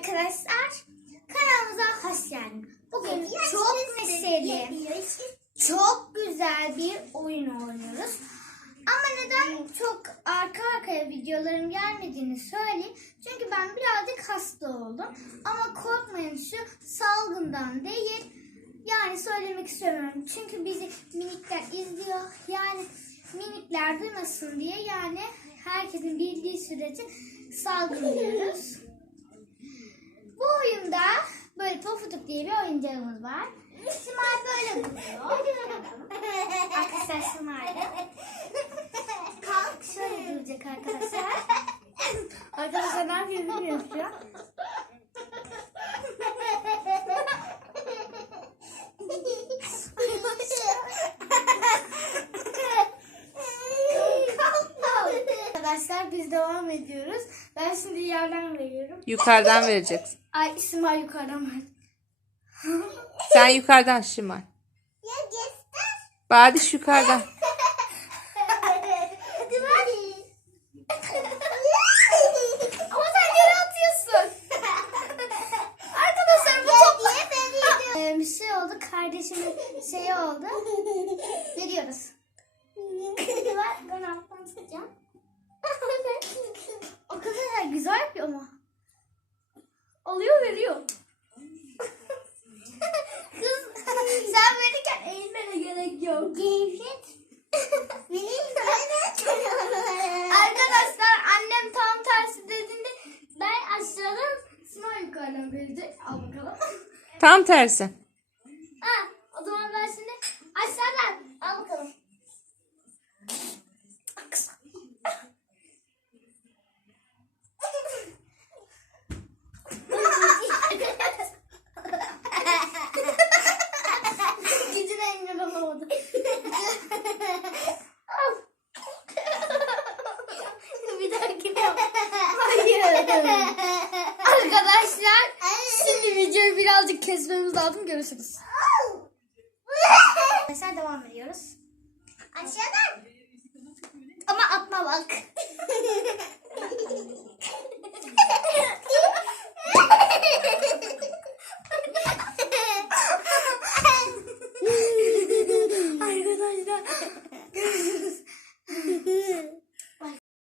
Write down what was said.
Arkadaşlar kanalımıza hoş geldiniz. Bugün çok mesele, çok güzel bir oyun oynuyoruz. Ama neden çok arka arkaya videolarım gelmediğini söyleyeyim. Çünkü ben birazcık hasta oldum. Ama korkmayın şu salgından değil. Yani söylemek istiyorum. Çünkü bizi minikler izliyor. Yani minikler duymasın diye yani herkesin bildiği sürece salgın diyoruz. Bu oyunda böyle pofuduk diye bir oyuncağımız var. Simay böyle vuruyor. Arkadaşlar da. Kalk şöyle duracak arkadaşlar. Arkadaşlar ne yapıyor bilmiyorum şu an. Arkadaşlar biz devam ediyoruz. Ben şimdi yerden veriyorum. Yukarıdan vereceksin. Ay İsmail yukarıdan ver. Sen yukarıdan Şimal. Ya göster. Badiş yukarıdan. Ama sen yere atıyorsun. Arkadaşlar bu top... Ee, bir şey oldu. Kardeşimin şeyi oldu. Veriyoruz. Ver. Ben alttan tutacağım. o kadar güzel yapıyor ama. Alıyor veriyor. Sen verirken eğilmene gerek yok. Gevşet. Arkadaşlar annem tam tersi dediğinde ben aşağıdan Simon yukarıdan verecek. Al bakalım. Tam tersi. ha, o zaman ben şimdi aşağıdan al bakalım. Gücüne olamadı. Bir dahakine. Hayır. Arkadaşlar şimdi videoyu birazcık kesmemiz lazım. Görüşürüz. Arkadaşlar devam ediyoruz. Aşağıdan. Ama atma bak.